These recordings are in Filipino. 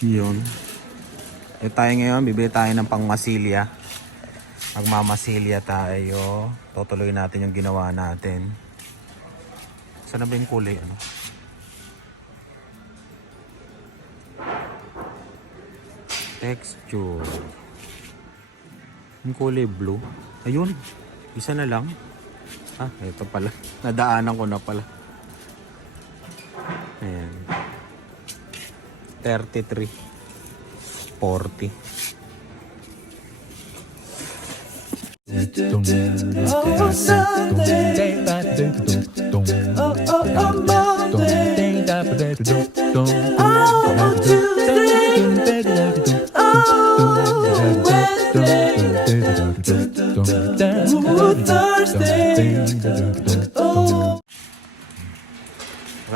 Yun. E tayo ngayon, bibili tayo ng pangmasilya. Magmamasilya tayo. Tutuloy natin yung ginawa natin. Saan na ba yung kulay? Ano? Texture. Yung kulay blue. Ayun. Isa na lang. Ah, ito pala. Nadaanan ko na pala. 33. 40. Oh,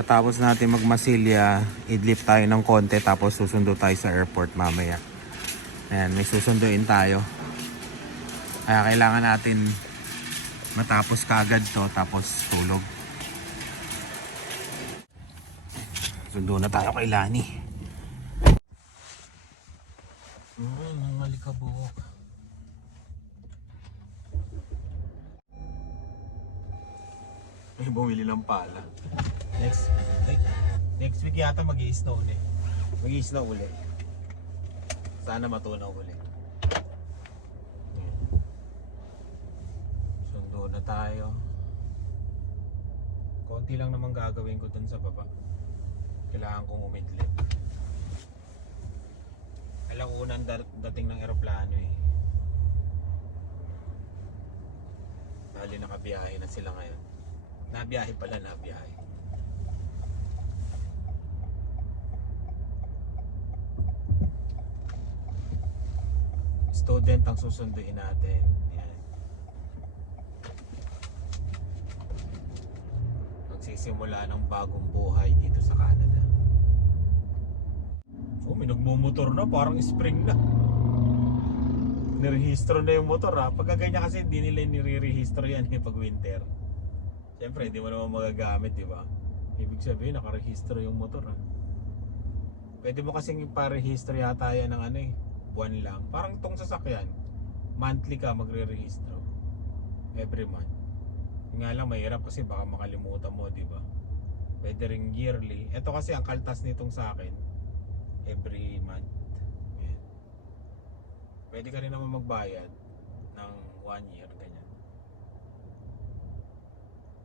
Pagkatapos natin magmasilya, idlip tayo ng konti tapos susundo tayo sa airport mamaya. Ayan, may susunduin tayo. Kaya kailangan natin matapos kagad to tapos tulog. Sundo na tayo kay Lani. Mm, malikabok. May bumili ng pala. Next, ay, next week yata mag snow ulit. mag snow ulit. Sana matunaw ulit. Ayan. Sundo na tayo. Konti lang naman gagawin ko dun sa baba. Kailangan kong umidlip. Alam unang dar- dating ng eroplano eh. Bali nakabiyahe na sila ngayon. Nabiyahe pala, nabiyahe. Student ang susunduin natin. Yan. Magsisimula ng bagong buhay dito sa Canada. Oh, may nagmumotor na, parang spring na. Nirehistro na yung motor ha. Pagka ganyan kasi hindi nila nire-rehistro yan eh, pag winter. Siyempre, hindi mo naman magagamit, di ba? Ibig sabihin, nakarehistro yung motor ha. Pwede mo kasing iparehistro yata yan ng ano eh, buwan lang. Parang tong sasakyan, monthly ka magre-rehistro. Every month. Yung nga lang, mahirap kasi baka makalimutan mo, di ba? Pwede ring yearly. Ito kasi ang kaltas nitong sa akin, every month. Yan. Pwede ka rin naman magbayad ng one year, ganyan.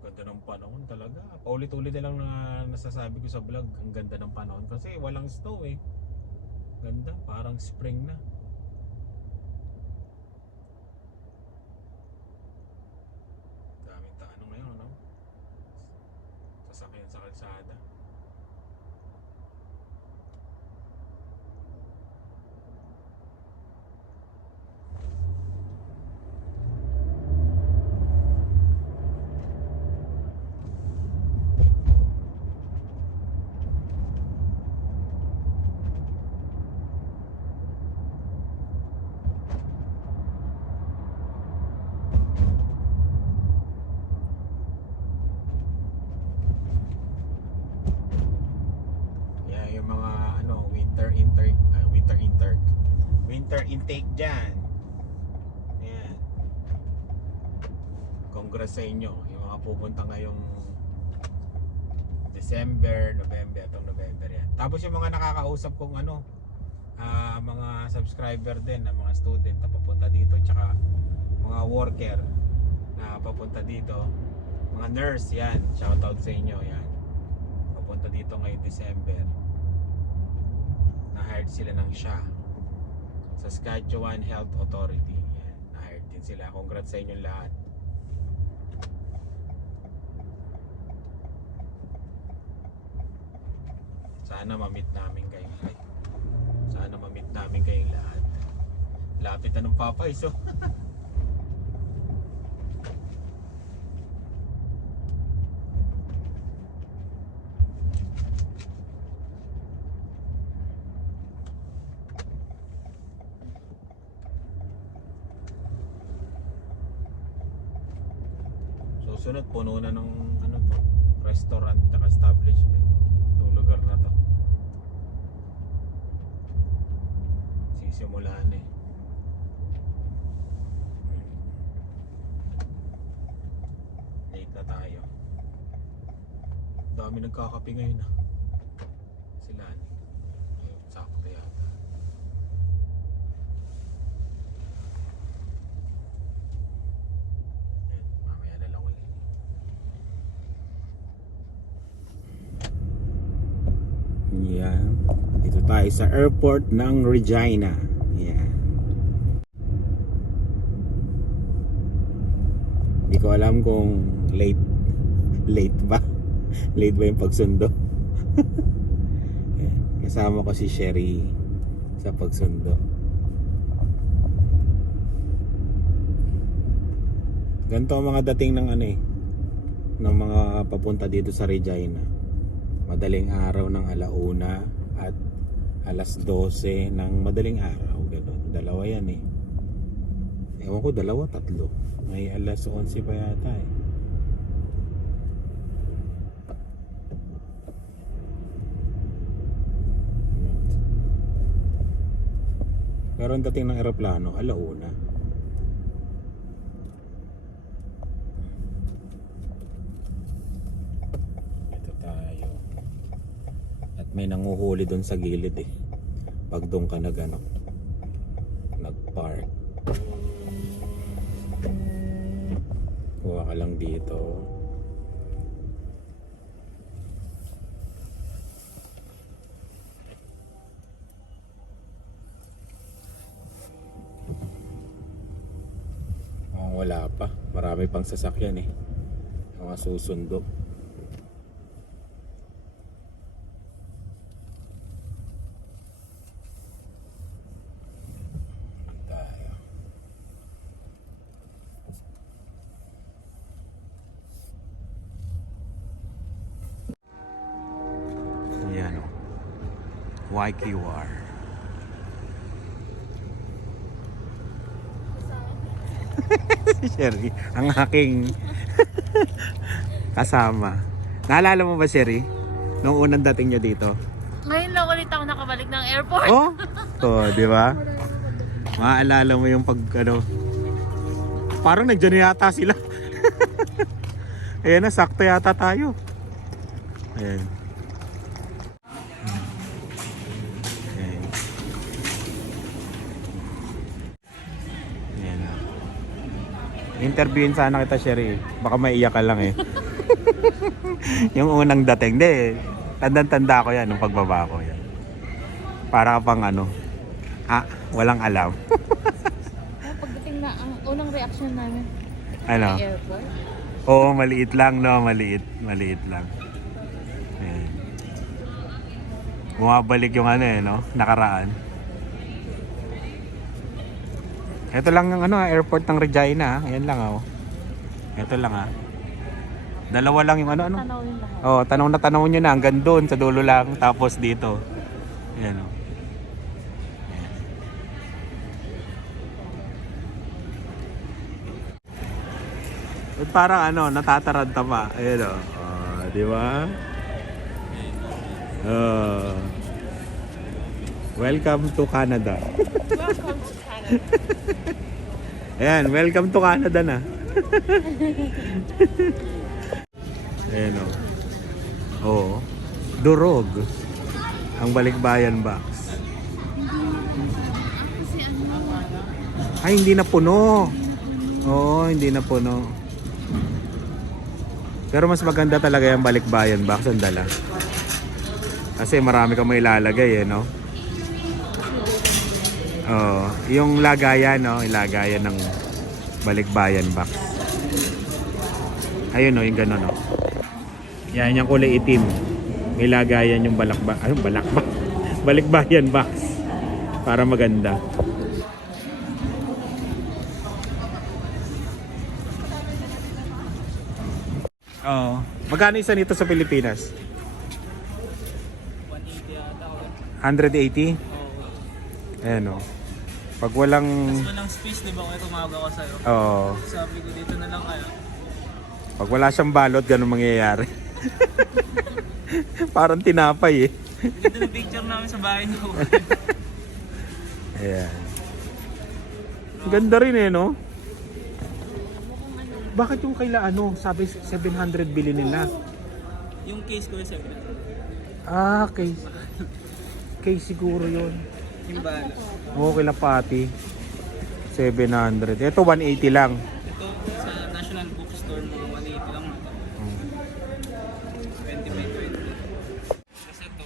Ganda ng panahon talaga. Paulit-ulit na lang na nasasabi ko sa vlog, ang ganda ng panahon. Kasi walang snow eh. Ganda, parang spring na. Daming ta ano ngayon, no? Sasakyan sa kalsada. Kaya yung mga ano, winter intake, ah, winter intake, intake dyan. Ayan. Congrats sa inyo, yung mga pupunta ngayong December, November, itong November yan. Tapos yung mga nakakausap kong ano, ah, mga subscriber din, na mga student na papunta dito, tsaka mga worker na papunta dito, mga nurse yan, shoutout sa inyo yan papunta dito ngayong December na-hired sila ng SHA Saskatchewan Health Authority. Yan, na-hired din sila. Congrats sa inyong lahat. Sana ma-meet namin kayo ay, sana ma-meet namin kayong lahat. Lapit na ng papay so Susunod, puno na ng ano to, restaurant at establishment. Itong lugar na to. Simula na eh. Late na tayo. Dami nagkakape ngayon ah. Sila ni. Ayun, sakto yata. Ayun, mamaya na lang ulit. Yan. Tayo sa airport ng Regina. Yan. Hindi ko alam kung late late ba? late ba yung pagsundo? Kasama ko si Sherry sa pagsundo. Ganito mga dating ng ano eh ng mga papunta dito sa Regina madaling araw ng alauna at alas 12 ng madaling araw ganun. dalawa yan eh. Ewan ko dalawa tatlo. May alas 11 pa yata eh. Pero ang dating ng eroplano alauna ito tayo at may nanguhuli doon sa gilid eh. Pag doon ka nag ano nag park kuha ka lang dito. Mukhang wala pa. Marami pang sasakyan eh. Mga susundo tayo. Yan o. YQR. si Sherry, ang aking kasama. Naalala mo ba Sherry? Nung unang dating niya dito? Ngayon lang ulit ako nakabalik ng airport. Oh, to, di ba? Maaalala mo yung pag ano, parang nandiyan na yata sila. Ayan na, sakto yata tayo. Ayan. Interviewin sana kita, Sherry. Baka maiyak ka lang eh. yung unang dating. Hindi, tandang-tanda ko yan nung pagbaba ko yan. Para pang ano, ah, walang alam. Kaya pagdating na ang unang reaction namin Ano? airport. Oo, maliit lang, no? Maliit. Maliit lang. Ayan. Bumabalik yung ano eh, no? Nakaraan. Ito lang ang ano, ah, airport ng Regina. ah. Ayan lang, oh. Ito lang, ah. Dalawa lang yung ano, ano? Tanawin lahat. Oh, tanong na tanong nyo na hanggang doon sa dulo lang tapos dito. Ayan oh. Ayan. Ba't parang ano, natataranta pa. Ayan oh. Oh, di ba? Oh. Welcome to Canada. Welcome to Canada. Ayan, welcome to Canada na. Ayan o. Oo. Durog. Ang balikbayan box. Ay, hindi na puno. Oo, hindi na puno. Pero mas maganda talaga yung balikbayan box ang dala. Kasi marami kang may ilalagay eh, no? Oo, yung lagayan, no? Ilagayan ng balikbayan box. Ayun, no? Yung gano'n, no? Yan, yung kulay itim. May lagayan yung balakba... Ay, balakba. balikbayan box. Para maganda. Oo. Magkano isa nito sa Pilipinas? 180 Ayan o. Pag walang... walang space, di ba? Kaya tumawag ako sa'yo. Oo. Sabi ko, dito na lang kayo. Pag wala siyang balot, ganun mangyayari. Parang tinapay eh. Ganda ng picture namin sa bahay niyo. Ayan. Ganda rin eh, no? Bakit yung kaila ano, sabi 700 bilhin nila? Yung case ko yung 700. Ah, case. Case siguro yun. Yung bala. Oo, kila pati. 700. Ito 180 lang. Ito sa National Bookstore mo, 180 lang ito. 20 by 20. Kasi ito,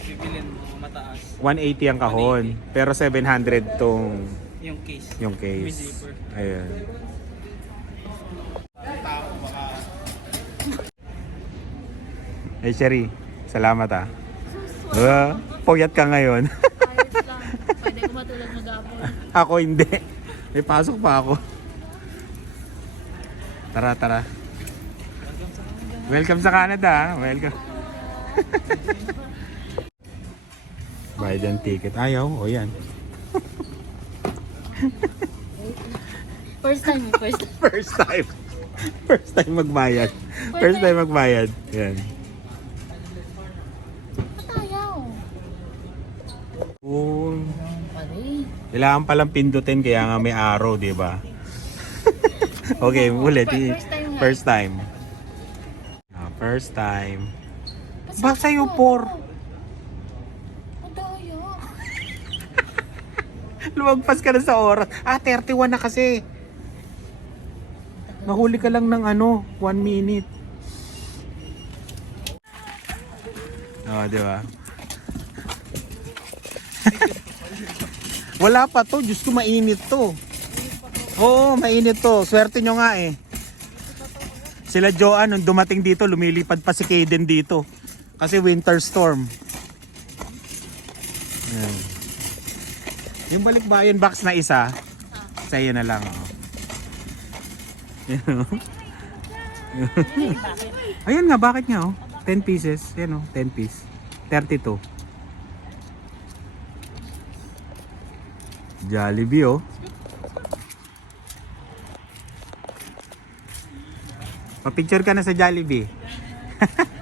bibilin mo mataas. 180 ang kahon. Pero 700 tong Yung case. yung case. Ayan. Eh, Sherry, salamat ah. Uh, puyat ka ngayon. Pwede ko matulog mag-apon. ako hindi. May pasok pa ako. Tara, tara. Welcome sa Canada. ah. Welcome. Biden ticket. Ayaw. O yan. First time, first time. First time. First time magbayad. First time magbayad. Yan. Ba't ayaw? Oh, Pare. Kailangan palang pindutin kaya nga may arrow, di ba? okay, ulit. Fir- first time. First time. Ah, first time. Ba't sa'yo por? Daya. Lumagpas ka na sa oras. Ah, 31 na kasi. Mahuli ka lang ng ano, 1 minute. Oo, oh, di ba? Wala pa to. Diyos ko, mainit to. Oo, mainit to. Swerte nyo nga eh. Sila Joanne, nung dumating dito, lumilipad pa si Kaden dito. Kasi winter storm. Ayan. Yung balikbayan box na isa, sa iyo na lang. Oh. Yan. Ayan nga, bakit nga oh? 10 pieces. Yan oh, 10 piece. 32. Jollibee oh. Pa-picture ka na sa Jollibee.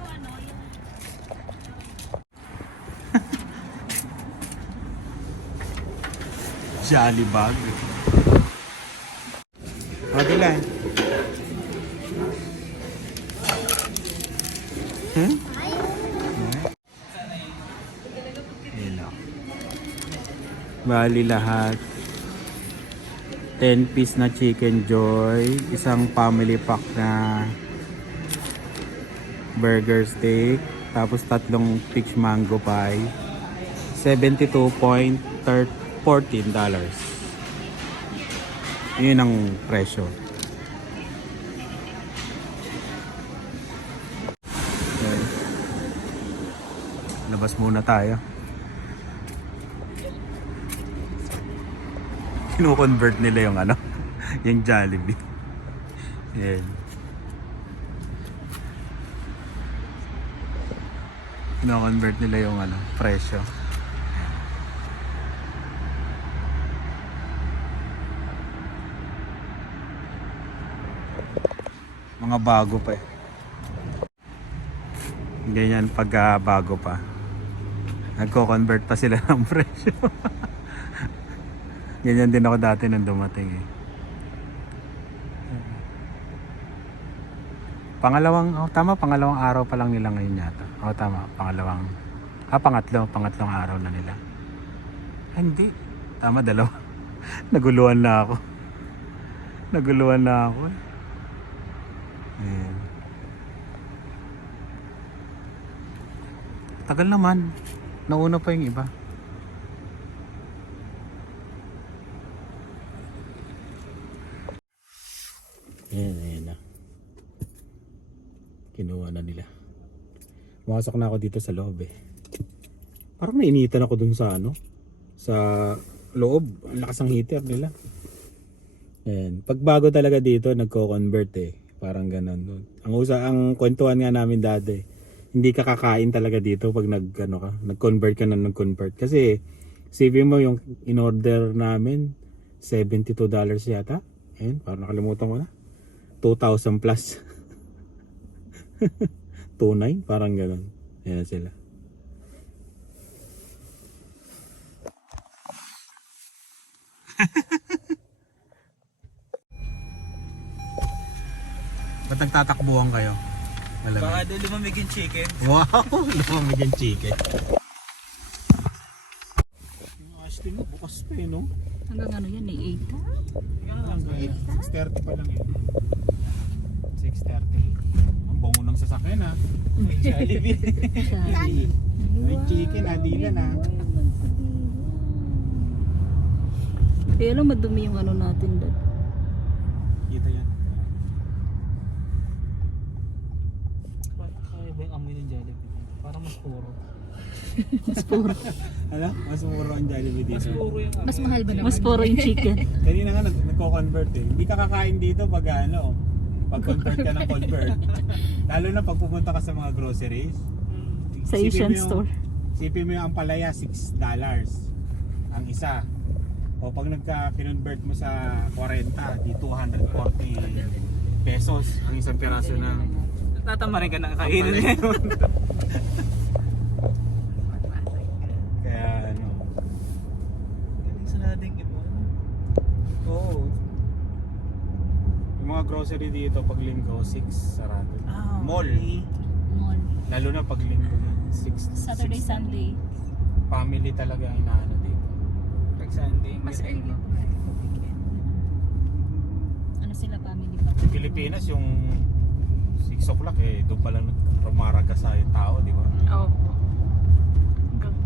Jolly bag. Okay lang. Hmm? Ayan o. Bali lahat. 10 piece na chicken joy. Isang family pack na burger steak. Tapos tatlong peach mango pie. 72.14 dollars. Yun ang presyo. Okay. Labas muna tayo. Kino-convert nila yung ano, yung Jollibee. Yan. Kino-convert nila yung ano, presyo. Mga bago pa eh. Ganyan pag ah, bago pa. Nagko-convert pa sila ng presyo. Ganyan din ako dati nang dumating eh. Pangalawang, oh, tama, pangalawang araw pa lang nila ngayon yata. Oh, tama, pangalawang, ah, pangatlo, pangatlong araw na nila. Hindi, tama, dalawa. Naguluhan na ako. Naguluhan na ako eh. Ayan. Tagal naman. Nauna pa yung iba. Ayan, ayan na. Kinuha na nila. Pumasok na ako dito sa loob eh. Parang nainitan ako dun sa ano. Sa loob. Ang lakas ng heater nila. Ayan. Pag bago talaga dito, nagko-convert eh. Parang ganun. Ang usa, ang kwentuhan nga namin dati, hindi ka kakain talaga dito pag nag, ano ka, nag-convert ka na nag-convert. Kasi, CV mo yung in-order namin, $72 yata. Ayan, parang nakalimutan ko na. 2,000 plus. 2,9, parang ganun. Ayan sila. Ba't nagtatakbuhan kayo? Malamig. Baka doon lumamig yung chicken. Wow! Lumamig yung chicken. Yung mo, bukas pa eh, no? Hanggang ano yan eh, 8 Hanggang 6.30 pa lang eh. 6.30. Ang bango ng sasakyan ah. May Jollibee. May chicken ah, dilan ah. Kaya lang madumi yung ano natin doon. Kita yan. Kaya ba yung amoy ng Jollibee? Parang mas puro. Ano? Mas mura ang Jollibee Mas dito. puro yung amoy. Mas mahal ba naman? Mas puro yung chicken. Kanina nga nag- nagko-convert eh. Hindi ka kakain dito pag ano, pag convert ka ng convert. Lalo na pag pupunta ka sa mga groceries. Sa Isipin Asian mo yung- store. Isipin mo yung ampalaya, 6 dollars ang isa. O pag nagka-convert mo sa 40, di 240 pesos ang isang piraso ng Tatama rin ka na kainin ngayon. kaya ano. Galing sa nating iba. Oo. Yung mga grocery dito pag linggo 6 sarado. Ah, Mall. Mall. Lalo na pag linggo 6 Saturday, Sunday. family talaga ang inaano dito. Pag Sunday. Mas early. no? Ano sila family pa? Sa Pilipinas yung 6 o'clock eh doon pa lang rumaraga sa yung tao, di ba? Opo. Hanggang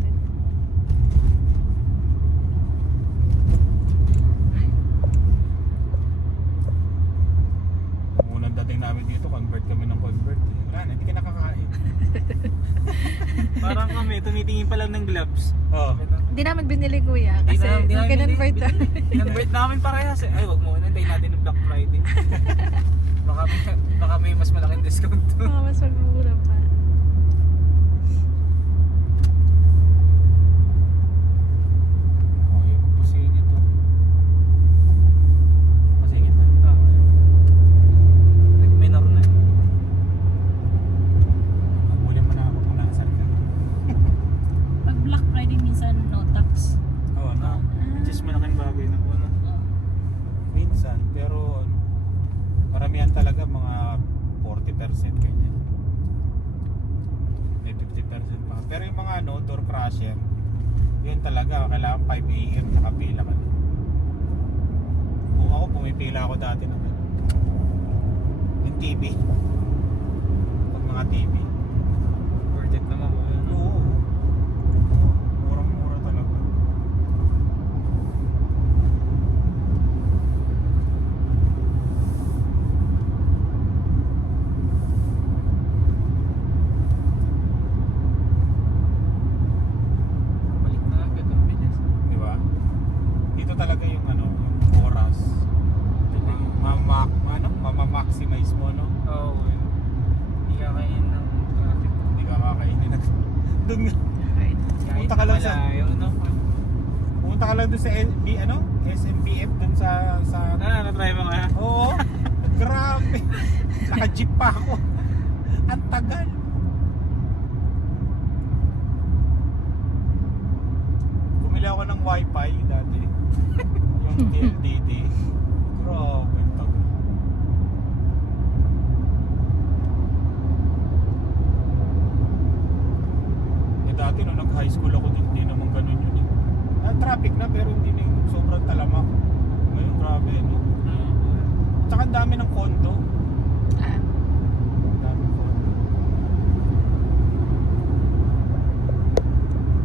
10. Ang unang dating namin dito, convert kami ng convert. Eh. Wala na, hindi ka nakakain. Parang kami, tumitingin pa lang ng gloves. Oo. Hindi namin binili kuya Di kasi na- di namin kinonvert binili- namin. Kinonvert namin parehas eh. Ay, wag mo. Nantayin natin ng Black Friday. baka, may, baka may mas malaking discount to. Oh, mas magmura pa. Nung nag-high school ako din, hindi naman ganun yun eh. Ah, traffic na pero hindi na yung sobrang talamak. Ngayon grabe no. Tsaka ang dami ng kondo. Ah, Ang dami ng kondo.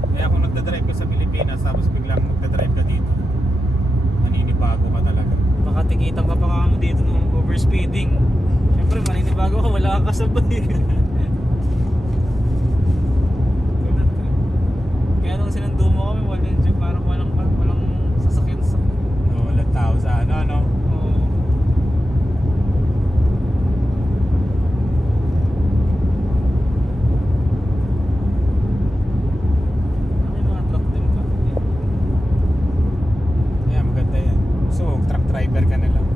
Kaya kung nagdadrive ka sa Pilipinas tapos biglang nagdadrive ka dito, maninibago ka talaga. Baka tikitan ka pa mo dito ng overspeeding. Siyempre, maninibago ka, wala kang kasabay. Kaya nung sinundo mo kami, wala dyan, parang walang, walang sasakyan sa... So, walang tao sa ano, ano. Oo. May mga truck din pa. Kaya maganda yan. So, truck driver ka na lang.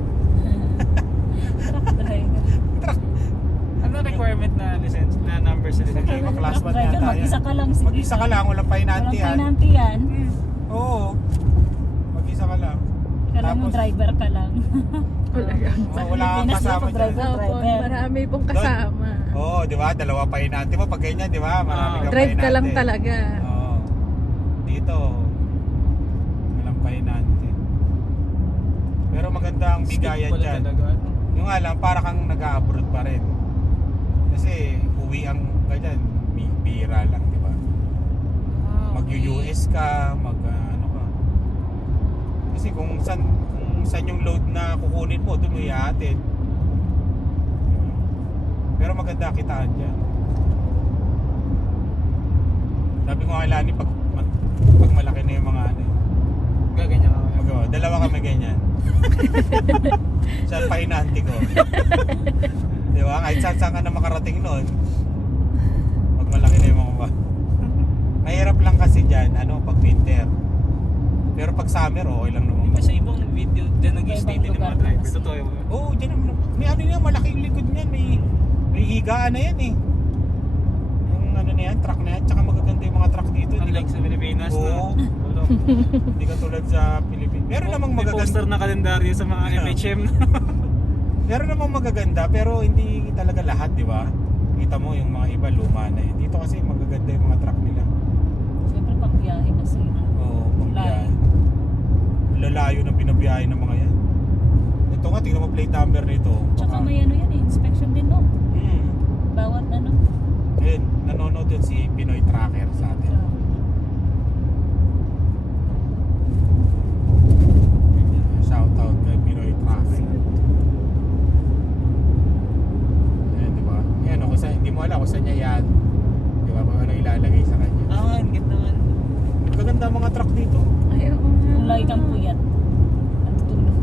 truck driver. Ano requirement na license, na number sa Okay, license? class Truck 1 driver, yata yan. mag-isa ka lang. sige. Mag-isa ka lang, walang Walang painante yan. pinanty yan. Oo. Mag-isa ka lang. mo driver ka lang. Wala kang Oh, wala kang kasama dyan. driver? Opo, marami pong kasama. Oo, oh, di ba? Dalawa pa hinante mo. Pag ganyan, di ba? Marami Ah, kang Drive ka lang talaga. Oo. Dito, walang pahinante. Pero maganda ang bigayan dyan. talaga, ano? Yung nga lang, para kang nag-abroad pa rin. Kasi uwi ang ganyan, bi- bira lang, Mag-US ka, mag ah, ano ka. Kasi kung saan, kung saan yung load na kukunin mo, doon mo ihatid. Pero maganda kitaan dyan. Sabi ko nga Lani, pag, pag malaki na yung mga ano, Gaganyan ka. mag oh, dalawa kami ganyan. Siya pa ko. Di ba? Kahit saan saan ka na makarating noon. Pag malaki na yung mga ba. Mahirap lang kasi dyan, ano, pag winter. Pero pag summer, okay lang naman. Yung sa ibang video, dyan nag-stay din ng mga driver. Totoo yun. Oo, oh, dyan naman. May ano niya, malaki yung likod niyan. May, may higaan na yan eh. Yung ano na yan, truck na yan. Tsaka magaganda yung mga truck dito. Unlike sa Pilipinas na. Oo. Hindi ka tulad sa Pilipinas. Meron namang May poster magaganda. na kalendaryo sa mga MHM. Meron namang magaganda pero hindi talaga lahat, di ba? Kita mo yung mga iba luma na eh. Dito kasi magaganda yung mga truck nila. Biyahe kasi. Oo, pangbiyahe. Layo. Lalayo ng binabiyahe ng mga yan. Ito nga, tingnan mo plate number nito. Tsaka Baka- may ano yan eh, inspection din no. Hmm. Bawat ano. Ayun, nanonood yun si Pinoy Tracker sa atin. Shout out kay Pinoy Tracker. Ayan, di ba? Ayan, kung saan, hindi mo alam kung saan niya yan. Di ba? Kung ano ilalagay sa kanya. Ah, ang ganda naman. Magaganda ang mga truck dito. Ay, oo nga. Kung lagi kang puyat. Natutulog.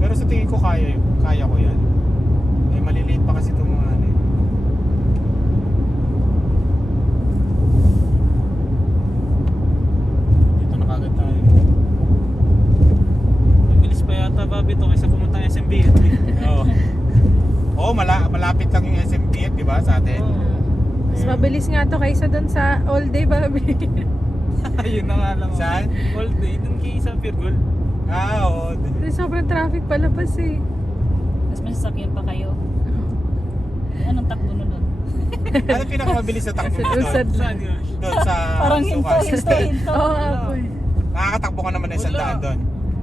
Pero sa tingin ko kaya, kaya ko yan. Eh, maliliit pa kasi itong mga ano eh. Dito na kagad tayo. Mabilis pa yata Bobby to kaysa pumunta ng SMB. Oo. Oo, mala malapit lang yung SMPF, di ba, sa atin? Mas mabilis nga to kaysa doon sa all day, baby. Ayun na nga lang. oh. Saan? All day. Dun kay sa Pirgol. Ah, oo. Kasi sobrang traffic palabas eh. Mas may sasakyan pa kayo. Anong takbo nun nun? Ano pinakamabilis na takbo doon? Usad Saan yun? Doon sa Parang hinto, Sukas. hinto, hinto. Oo po eh. Nakakatakbo ka naman ng isang Wala. daan doon.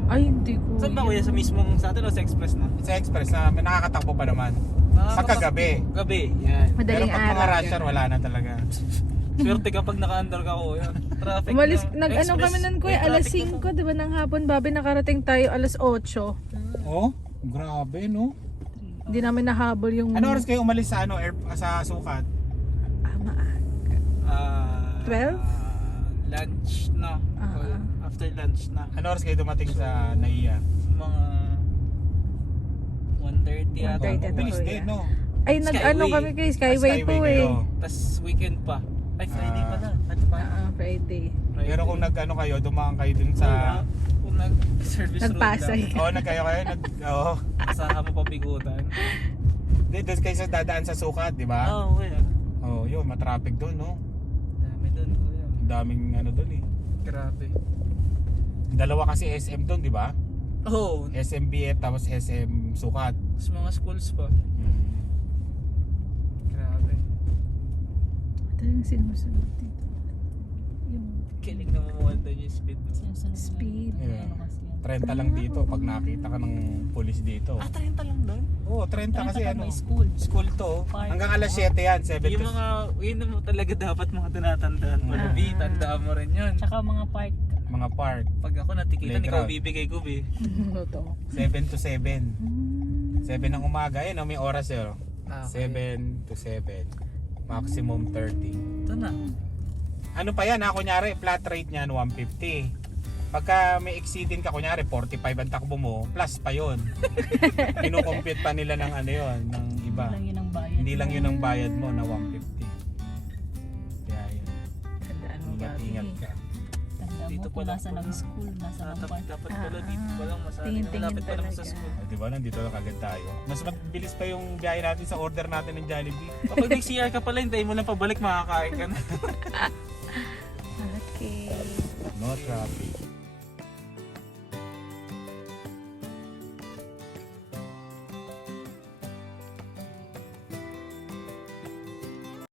Ay, hindi ko. Saan ba kuya? Sa mismong sa atin o sa express na? Sa express na may nakakatakbo pa naman. Ah, Pagkagabi. Gabi. Yan. Pero Madaling pag mga araw. rush hour, wala na talaga. Swerte kapag naka-under ka kuya. Traffic Umalis, na. nag ano Express, kami nun may kuya, alas traffic na 5, di ba ng hapon, babi nakarating tayo alas 8. Oh, grabe no. Hindi namin nahabol yung... Ano oras kayo umalis sa ano air, sa sukat? Ah, maaga. Ah, 12? lunch na. Ah. Kuya. After lunch na. Ano oras kayo dumating sa Naiya? Mga 1.30 yata. 1:30 ata. Din no. Ay, nag Skyway. ano kami kay Skyway, Ah, po eh. kayo. Tapos weekend pa. Ay, Friday Ah. pala. Ano pa? Ah, Friday. Friday. Pero kung nag-ano kayo, dumaan kayo dun sa... Kung nag-service road Nagpasay. lang, Oo, oh, nagkayo kayo, nag... Oo. Asahan mo pabigutan. Di, doon kayo sa dadaan sa sukat, di ba? Oo, oh, kuya. Oo, oh, yun, matraffic doon, no? Dami doon, kuya. Ang daming ano doon eh. Grabe. Dalawa kasi SM doon, di ba? Oo. Oh, SMBF tapos SM Sukat. Tapos mga schools pa. Hmm. Grabe. Talagang sinusunod dito. Yung Kiling na mamuhan doon yung speed. mo. Sinusunod mo Speed. Yeah. Ano kasi yan? 30 lang dito pag nakita ka ng pulis dito. Ah, 30 lang doon? Oo, 30 kasi Pag ano. may school. School to. oh. Park. Hanggang alas 7 yan, 7 Yung to. mga, yun mo talaga dapat mga tinatandaan. Ah. Malabi, tandaan mo rin yun. Tsaka mga park. Mga park. Pag ako natikitan, ikaw Playground. bibigay ko, be. Totoo. 7 to 7. 7 ng umaga. Yan, oh, may oras yun. Ah, 7 to 7. Maximum 30. Ito na. Ano pa yan ha? Kunyari, flat rate niyan 150. Pagka may exceeding ka, kunyari 45 ang takbo mo, plus pa yon. Kinukompute pa nila ng ano yon ng iba. Hindi lang yun ang bayad. Hindi lang yun ang bayad mo na 150. Tanda mo Dito kung pala nasa ng school, nasa ng Dapat, dapat pala Ah, dito pa lang masabi. tingin-tingin Malapit pa lang sa talaga. school. O, di ba? Nandito lang agad tayo. Mas mabilis pa yung biyahe natin sa order natin ng Jollibee. Kapag nag-CR ka pala, hintayin mo lang pabalik, makakain ka na. Okay. No traffic.